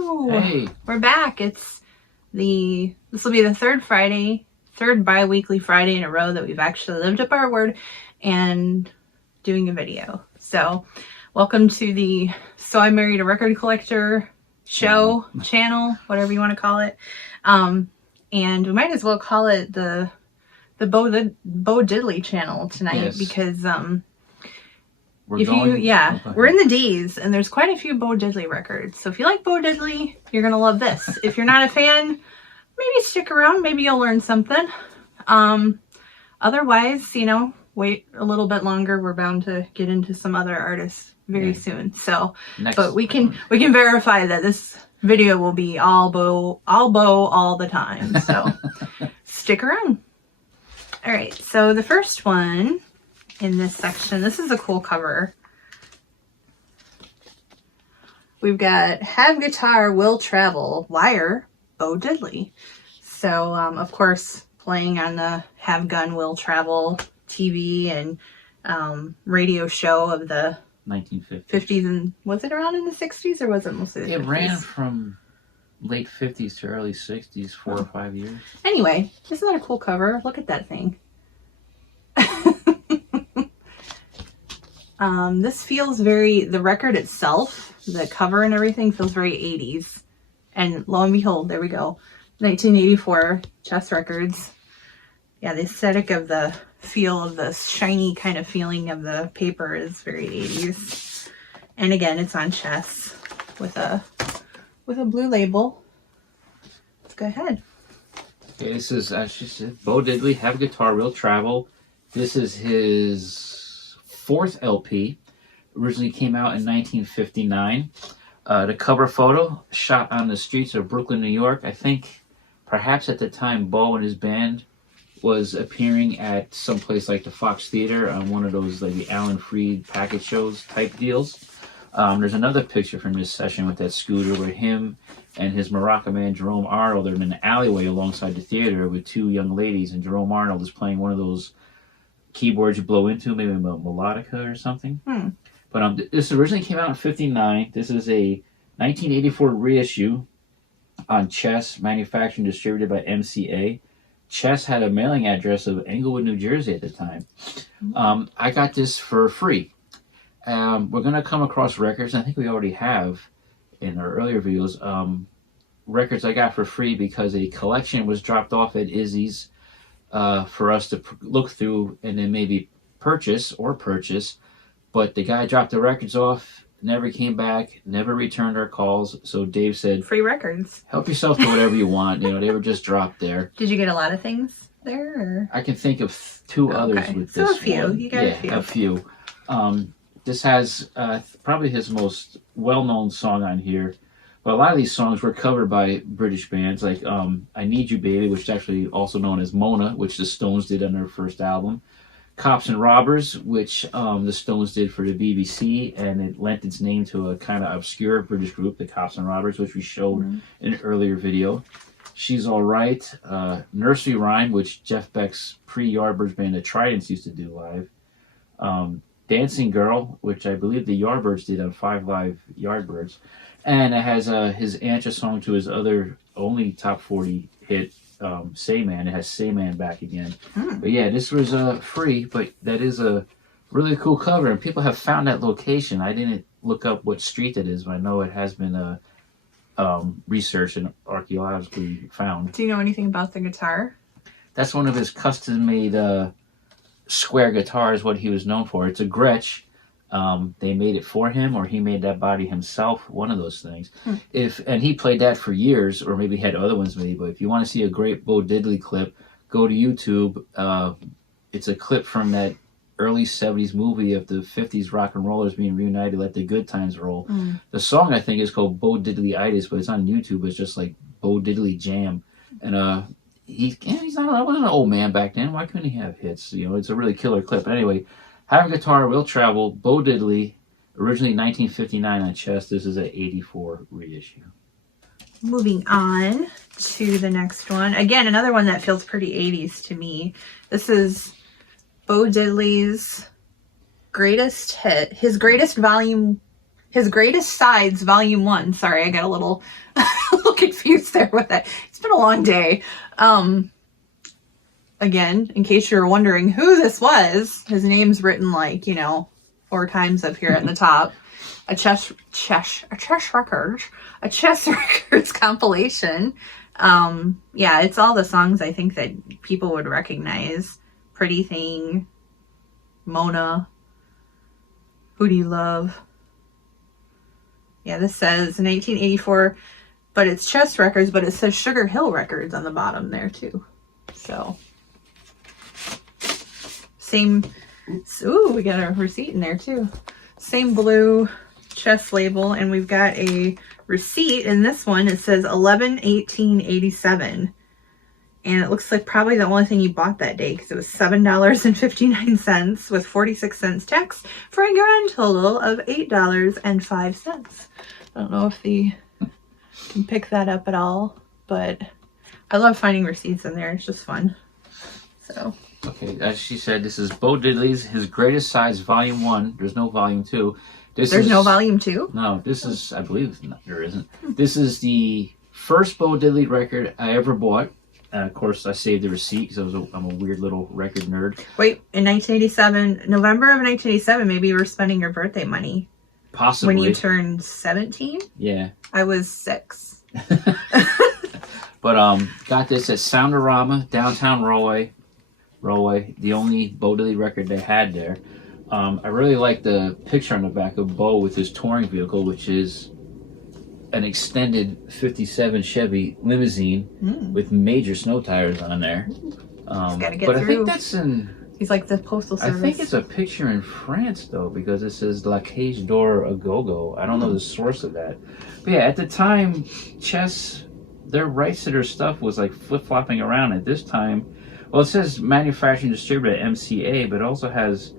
Hello. Hey. We're back. This will be the third bi-weekly Friday in a row that we've actually lived up our word and doing a video. So welcome to the So I Married a Record Collector show, channel, whatever you want to call it. And we might as well call it the Bo Diddley channel tonight, yes. Because we're in the D's and there's quite a few Bo Diddley records. So if you like Bo Diddley, you're gonna love this. If you're not a fan, maybe stick around, maybe you'll learn something. Otherwise, wait a little bit longer. We're bound to get into some other artists very soon. So but we can verify that this video will be all Bo all the time. So stick around. All right, so the first one in this section, this is a cool cover. We've got Have Guitar Will Travel, Wire, Bo Diddley. So, of course, playing on the Have Gun Will Travel TV and radio show of the 1950s. And was it around in the 60s or was it mostly the 50s? It ran from late 50s to early 60s, 4 or 5 years. Anyway, isn't that a cool cover? Look at that thing. This feels the record itself, the cover and everything feels very 80s. And lo and behold, there we go. 1984 Chess Records. Yeah, the aesthetic of the feel of the shiny kind of feeling of the paper is very 80s. And again, it's on Chess with a blue label. Let's go ahead. Okay, this is, as she said, Bo Diddley, Have Guitar Will Travel. This is his 4th LP. Originally came out in 1959. The cover photo shot on the streets of Brooklyn, New York. I think perhaps at the time Bo and his band was appearing at some place like the Fox Theater on one of those like the Alan Freed package shows type deals. There's another picture from this session with that scooter where him and his Maraca man Jerome Arnold are in an alleyway alongside the theater with 2 young ladies, and Jerome Arnold is playing one of those keyboards you blow into, maybe a melodica or something. But this originally came out in 59. This is a 1984 reissue on Chess, manufactured and distributed by MCA. Chess had a mailing address of Englewood, New Jersey at the time. I got this for free. We're going to come across records, and I think we already have in our earlier videos, records I got for free because a collection was dropped off at Izzy's for us to look through and then maybe purchase, but the guy dropped the records off, never came back, never returned our calls. So Dave said, free records, help yourself to whatever you want. They were just dropped there. Did you get a lot of things there, or? I can think of 2 others with so this a few one. You got a few. This has probably his most well-known song on here. But a lot of these songs were covered by British bands, like I Need You Baby, which is actually also known as Mona, which the Stones did on their first album. Cops and Robbers, which the Stones did for the BBC, and it lent its name to a kind of obscure British group, the Cops and Robbers, which we showed in an earlier video. She's All Right, Nursery Rhyme, which Jeff Beck's pre-Yardbirds band, the Tridents, used to do live. Dancing Girl, which I believe the Yardbirds did on 5 Live Yardbirds. And it has his answer song to his other only top 40 hit, Say Man. It has Say Man back again. But yeah, this was free, but that is a really cool cover. And people have found that location. I didn't look up what street it is, but I know it has been researched and archaeologically found. Do you know anything about the guitar? That's one of his custom-made square guitars, what he was known for. It's a Gretsch. They made it for him, or he made that body himself, one of those things. And he played that for years, or maybe had other ones made. But if you want to see a great Bo Diddley clip, go to YouTube. It's a clip from that early 70s movie of the 50s rock and rollers being reunited, Let the Good Times Roll. The song, I think, is called Bo Diddley-itis, but it's on YouTube. It's just like Bo Diddley Jam. And he wasn't an old man back then. Why couldn't he have hits? It's a really killer clip. Anyway, Have Guitar Will Travel, Bo Diddley, originally 1959 on Chess. This is an 84 reissue. Moving on to the next one. Again, another one that feels pretty 80s to me. This is Bo Diddley's greatest hit, his greatest volume His Greatest Sides, Volume 1. Sorry, I got a little, a little confused there with that. It's been a long day. Again, in case you're wondering who this was, his name's written like, 4 times up here at the top. A Chess Records compilation. Yeah, it's all the songs I think that people would recognize. Pretty Thing, Mona, Who Do You Love? Yeah, this says 1984, but it's Chess Records, but it says Sugar Hill Records on the bottom there too. So, same, ooh, we got a receipt in there too. Same blue Chess label, and we've got a receipt in this one. It says 11/18/87, and it looks like probably the only thing you bought that day, because it was $7.59 with 46 cents tax for a grand total of $8.05. I don't know if you can pick that up at all, but I love finding receipts in there. It's just fun. So, okay, as she said, this is Bo Diddley's His Greatest Sides Volume 1. There's no Volume 2. There's no Volume 2? No, this is, I believe there isn't. This is the first Bo Diddley record I ever bought. And of course, I saved the receipt because I'm a weird little record nerd. Wait, in 1987, November of 1987, maybe you were spending your birthday money. Possibly. When you turned 17? Yeah. I was 6. But got this at Soundorama, downtown Rahway, the only Bo Diddley record they had there. I really like the picture on the back of Bo with his touring vehicle, which is an extended 57 Chevy limousine with major snow tires on there. Gotta get but through. I think that's in... He's like the Postal Service. I think it's a picture in France, though, because it says La Cage d'Or a Go-Go. I don't know the source of that. But yeah, at the time, Chess, their rights to their stuff was like flip-flopping around. At this time, well, it says manufacturing distributor at MCA, but it also has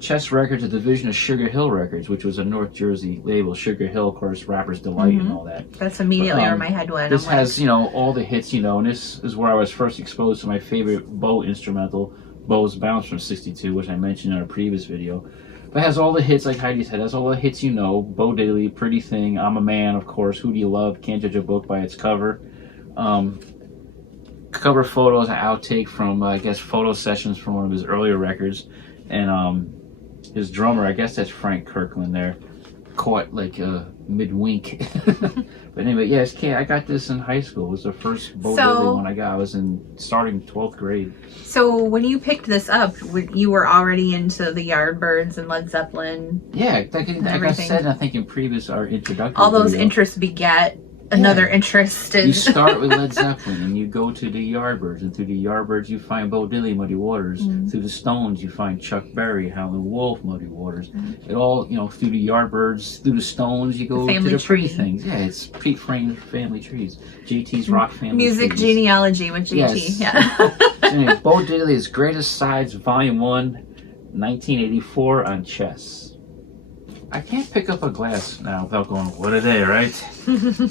Chess Records, a division of Sugar Hill Records, which was a North Jersey label. Sugar Hill, of course, Rapper's Delight and all that. That's immediately where my head went. This has, all the hits, and this is where I was first exposed to my favorite Bo instrumental, Bo's Bounce from '62, which I mentioned in a previous video. But it has all the hits, like Heidi said, it has all the hits Bo Diddley, Pretty Thing, I'm a Man, of course, Who Do You Love, Can't Judge a Book by Its Cover. Cover photos, an outtake from, I guess, photo sessions from one of his earlier records. And his drummer, I guess that's Frank Kirkland there, caught like mid-wink. But anyway, yes, I got this in high school. It was the first Bo Diddley one I got. I was starting 12th grade. So when you picked this up, you were already into the Yardbirds and Led Zeppelin? Yeah, like I said, I think in previous our introductory all those video, interests beget another interest in... You start with Led Zeppelin and you go to the Yardbirds, and through the Yardbirds you find Bo Diddley, Muddy Waters. Through the Stones you find Chuck Berry, Howlin' Wolf, Muddy Waters. It all, through the Yardbirds, through the Stones, you go to the Pretty Things. Yeah, it's Pete Frame's Family Trees. JT's Rock Family Music Trees. Genealogy with JT. Yes. Yeah. Anyway, Bo Diddley's Greatest Sides, Volume 1, 1984 on Chess. I can't pick up a glass now without going, what a day, right?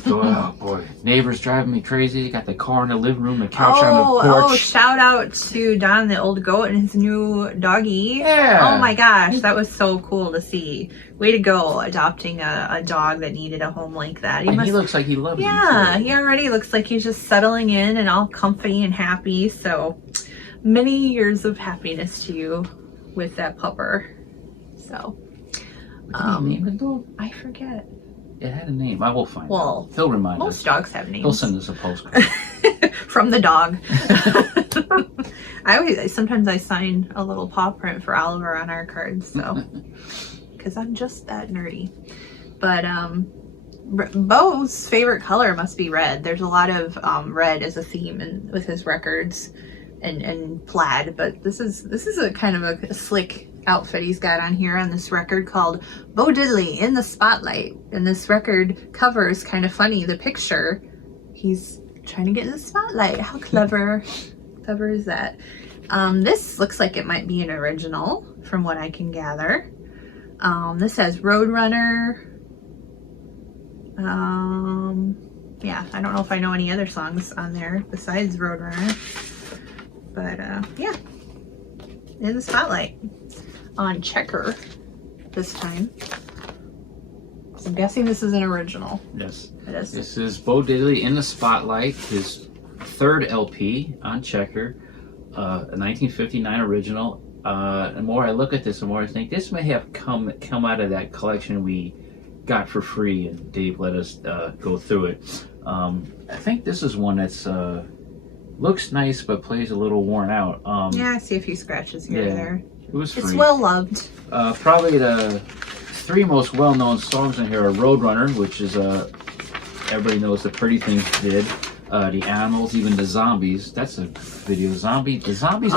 Oh boy, neighbors driving me crazy. Got the car in the living room, the couch on the porch. Oh, shout out to Don, the old goat, and his new doggy. Yeah. Oh my gosh, that was so cool to see. Way to go, adopting a dog that needed a home like that. He looks like he loves it. Yeah, he already looks like he's just settling in and all comfy and happy. So many years of happiness to you with that pupper. So. Did he name the dog? I forget. It had a name. I will find Well, it. He'll remind us. Most dogs have names. He'll send us a postcard. From the dog. Sometimes I sign a little paw print for Oliver on our cards, so because I'm just that nerdy. But Bo's favorite color must be red. There's a lot of red as a theme with his records, and plaid. But this is a kind of a slick outfit he's got on here on this record called Bo Diddley in the Spotlight. And this record cover is kind of funny. The picture, he's trying to get in the spotlight. How clever. Clever is that? This looks like it might be an original from what I can gather. This has Roadrunner. Yeah, I don't know if I know any other songs on there besides Roadrunner. But yeah, in the Spotlight on Checker this time. I'm guessing this is an original. Yes. It is. This is Bo Diddley in the Spotlight, his third LP on Checker, a 1959 original. The more I look at this, the more I think this may have come out of that collection we got for free, and Dave let us go through it. I think this is one that's looks nice but plays a little worn out. Yeah, I see a few scratches here and there. It was free. It's well loved. Probably the three most well-known songs in here are Roadrunner, which is everybody knows the Pretty Things did. The Animals, even the Zombies. That's a video. The Zombies R&B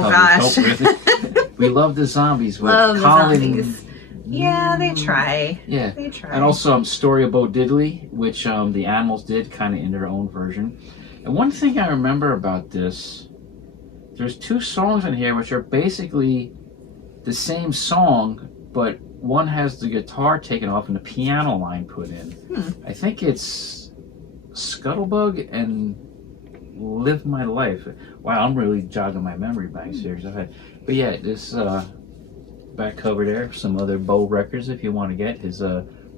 covers. Gosh. Oh, really? We love the Zombies. Love the Colin, Zombies. Yeah, they try. Yeah. They try. And also Story of Bo Diddley, which the Animals did kind of in their own version. And one thing I remember about this, there's two songs in here which are basically the same song, but one has the guitar taken off and the piano line put in. I think it's Scuttlebug and Live My Life. Wow, I'm really jogging my memory banks here. But yeah, this back cover there, some other Bo records if you want to get his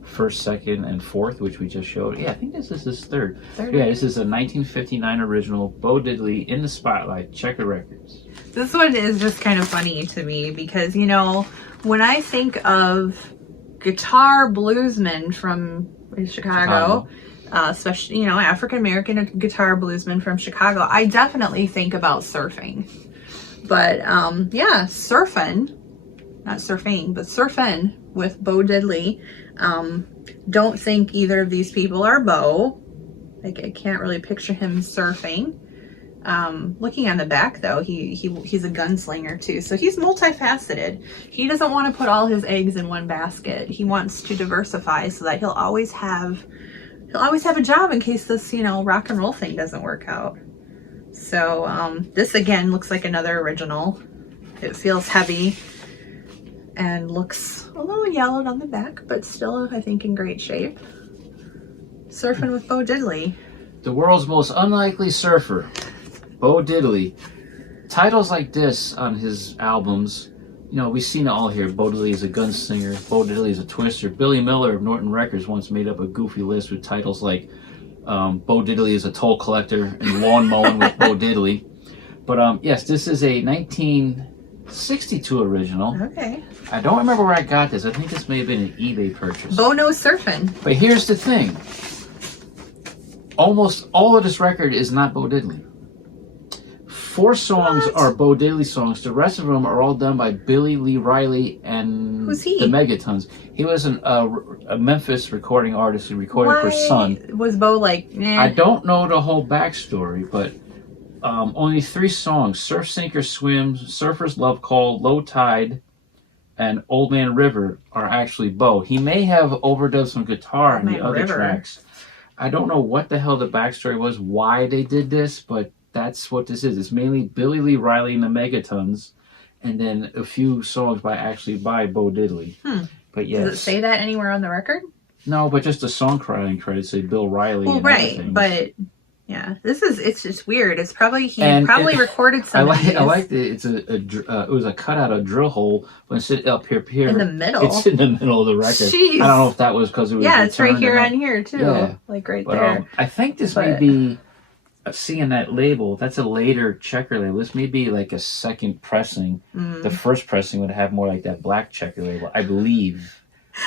first, second, and fourth, which we just showed. Yeah, I think this is his third. Yeah, this is a 1959 original, Bo Diddley in the Spotlight, Checker Records. This one is just kind of funny to me because, you know, when I think of guitar bluesmen from Chicago. Especially, you know, African-American guitar bluesmen from Chicago, I definitely think about surfing. But, yeah, Surfin, not surfing, but Surfin with Bo Diddley. Don't think either of these people are Bo. Like, I can't really picture him surfing. Looking on the back, though, he's a gunslinger, too. So he's multifaceted. He doesn't want to put all his eggs in one basket. He wants to diversify so that he'll always have a job in case this, you know, rock and roll thing doesn't work out. So this again looks like another original. It feels heavy and looks a little yellowed on the back, but still, I think, in great shape. Surfing with Bo Diddley. The world's most unlikely surfer, Bo Diddley. Titles like this on his albums, you know, we've seen it all here. Bo Diddley is a gunslinger. Bo Diddley is a twister. Billy Miller of Norton Records once made up a goofy list with titles like Bo Diddley is a toll collector and Lawn Mowing with Bo Diddley. But yes, this is a 1962 original. Okay. I don't remember where I got this. I think this may have been an eBay purchase. Bo knows surfing. But here's the thing. Almost all of this record is not Bo Diddley. 4 songs are Bo Diddley songs. The rest of them are all done by Billy Lee Riley and Who's he? the Megatons. He was a Memphis recording artist who recorded for Sun. Was Bo like, nah? I don't know the whole backstory, but only 3 songs, Surf, Sink, or Swim, Surfer's Love Call, Low Tide, and Old Man River are actually Bo. He may have overdubbed some guitar on the other tracks. I don't know what the hell the backstory was, why they did this, but that's what this is. It's mainly Billy Lee Riley and the Megatons, and then a few songs by Bo Diddley. But yes. Does it say that anywhere on the record? No, but just the songwriting credits say Bill Riley. Well, and right, but yeah, it's just weird. It's probably recorded some. I like it. It was a cutout of drill hole when it's up here in the middle. It's in the middle of the record. Jeez. I don't know if that was because it was. Yeah, it's right here on here too. Yeah. Like right But, there. I think this may be. Seeing that label, that's a later Checker label. This may be like a second pressing. The first pressing would have more like that black Checker label, I believe,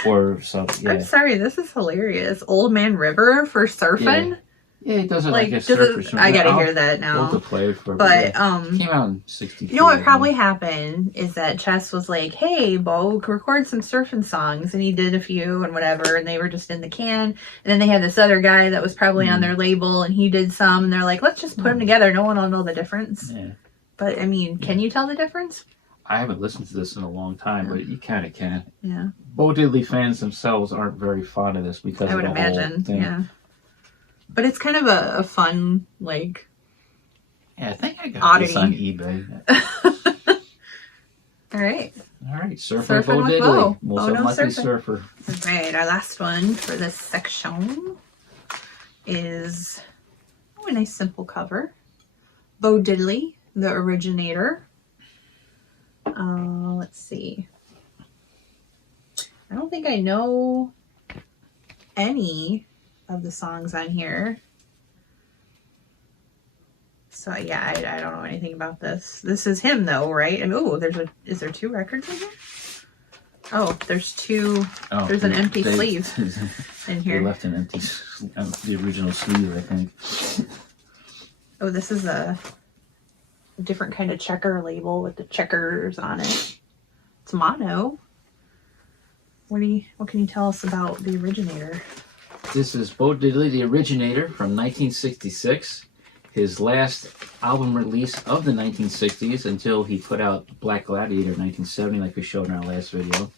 or something. Yeah. I'm sorry, this is hilarious. Old Man River for surfing. Yeah, it does it like a surfer. I gotta hear that now. We'll play it for but came out in '63. You know what probably happened is that Chess was like, "Hey, Bo, record some surfing songs," and he did a few and whatever, and they were just in the can. And then they had this other guy that was probably on their label, and he did some, and they're like, "Let's just put them together. No one will know the difference." Yeah. But I mean, can you tell the difference? I haven't listened to this in a long time, but you kind of can. Yeah. Bo Diddley fans themselves aren't very fond of this because I would of the imagine. whole thing. Yeah. But it's kind of a fun, like... Yeah, I think I got oddity. This on eBay. All right. Surfing Bo Diddley. Most unlikely surfer. All right, our last one for this section is a nice simple cover. Bo Diddley, the originator. Let's see. I don't think I know any of the songs on here. So yeah, I don't know anything about this. This is him though, right? And oh, is there 2 records in here? Oh, there's 2. Oh, there's an empty sleeve in here. They left an empty, the original sleeve, I think. Oh, this is a different kind of checker label with the checkers on it. It's mono. What can you tell us about the originator? This is Bo Diddley, the originator from 1966. His last album release of the 1960s until he put out Black Gladiator in 1970, like we showed in our last video.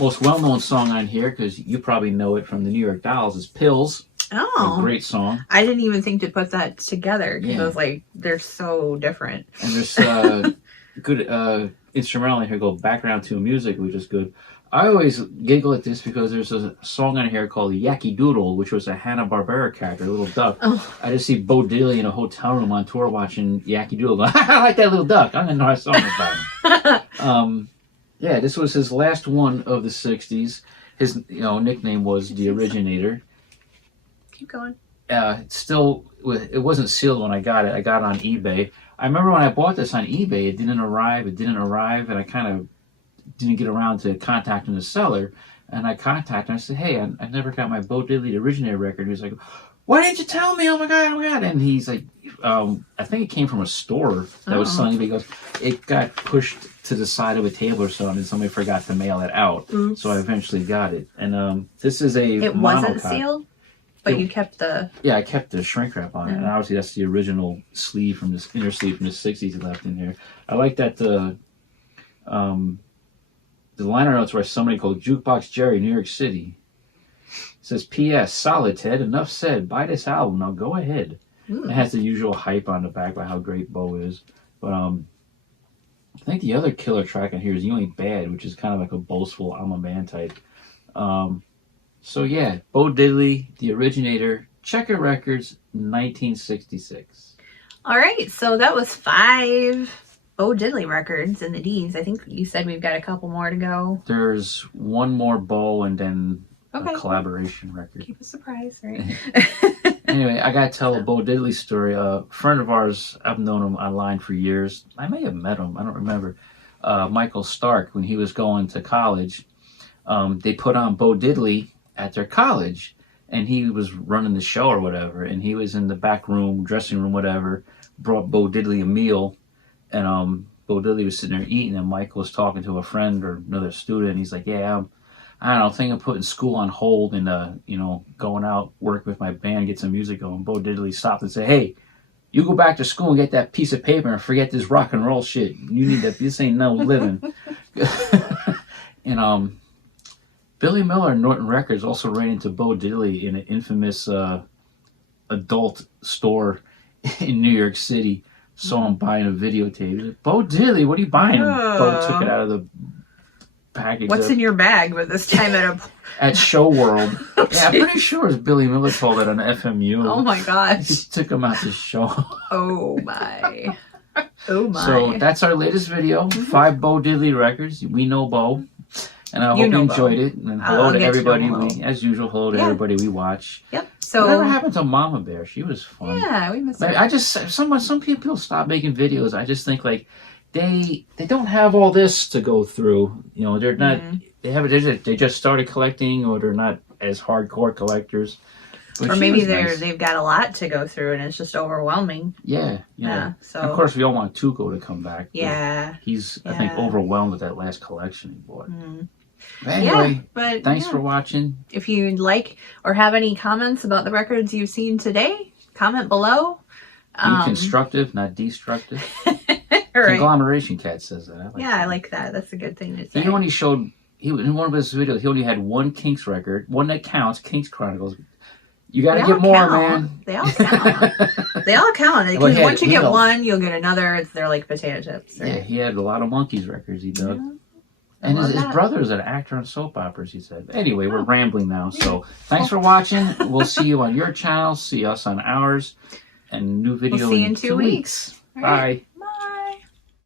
Most well-known song on here, because you probably know it from the New York Dolls, is Pills. Oh. A great song. I didn't even think to put that together, because I was like, they're so different. And there's good instrumental in here, go background to music, which is good. I always giggle at this because there's a song on here called Yacky Doodle, which was a Hanna-Barbera character, a little duck. Oh. I just see Bo Diddley in a hotel room on tour watching Yacky Doodle going, I like that little duck. I'm going to know a song about him. Yeah, this was his last one of the 60s. His nickname was The Originator. Keep going. It wasn't sealed when I got it. I got it on eBay. I remember when I bought this on eBay, it didn't arrive, and I kind of didn't get around to contacting the seller, and I contacted him. I said, hey, I never got my Bo Diddley the Originator record. He was like, why didn't you tell me? Oh my god. And he's like, I think it came from a store that was selling it. He goes, it got pushed to the side of a table or something, and somebody forgot to mail it out. Oops. So I eventually got it. And this is it wasn't sealed, but you kept the... Yeah, I kept the shrink wrap on it, and obviously that's the original sleeve from this inner sleeve from the 60s left in here. I like that the liner notes were somebody called Jukebox Jerry, New York City. It says, P.S. Solid, Ted. Enough said. Buy this album. Now go ahead. It has the usual hype on the back about how great Bo is. But I think the other killer track on here is You Ain't Bad, which is kind of like a boastful I'm a man type. So yeah, Bo Diddley, the originator, Checker Records, 1966. All right, so that was 5 Bo Diddley records in the D's. I think you said we've got a couple more to go. There's one more Bo and then a collaboration record. Keep a surprise, right? Anyway, I gotta tell a Bo Diddley story. A friend of ours, I've known him online for years. I may have met him, I don't remember. Michael Stark, when he was going to college, they put on Bo Diddley at their college, and he was running the show or whatever, and he was in the back room, dressing room, whatever, brought Bo Diddley a meal, and Bo Diddley was sitting there eating, and Michael was talking to a friend or another student, and he's like, yeah, I don't know, think I'm putting school on hold and, going out, work with my band, get some music going. Bo Diddley stopped and said, hey, you go back to school and get that piece of paper and forget this rock and roll shit. You need that, this ain't no living. And Billy Miller and Norton Records also ran into Bo Diddley in an infamous adult store in New York City. Saw him buying a videotape. He's like, Bo Diddley, what are you buying? Bo took it out of the package. What's in your bag? But this time at Show World. Yeah, I'm pretty sure it's Billy Miller told it on FMU. Oh my gosh. He took him out to show. Oh my. Oh my. So that's our latest video. 5 Bo Diddley records. We know Bo. And I hope you enjoyed it. And hello to everybody. As usual, hello to everybody we watch. Yep. So whatever happened to Mama Bear? She was fun. Yeah, we missed her. I just some people stop making videos. I just think like they don't have all this to go through. They're not. They just started collecting, or they're not as hardcore collectors. But or maybe they've got a lot to go through, and it's just overwhelming. Yeah. So of course, we all want Tuco to come back. Yeah. He's I think overwhelmed with that last collection he bought. But anyway, thanks for watching. If you like or have any comments about the records you've seen today, comment below. Be constructive, not destructive. Right. Conglomeration Cat says that. I like that. That's a good thing to say. Even when he showed, in one of his videos, he only had one Kinks record, one that counts, Kinks Chronicles. You got to get more, man. They all count. They all count. Because once you get one, you'll get another. They're like potato chips. Right? Yeah, he had a lot of Monkees records he dug. Yeah. And his brother is an actor on soap operas, he said. Anyway, we're rambling now. So thanks for watching. We'll see you on your channel. See us on ours. And new video we'll see you in 2 weeks. Bye.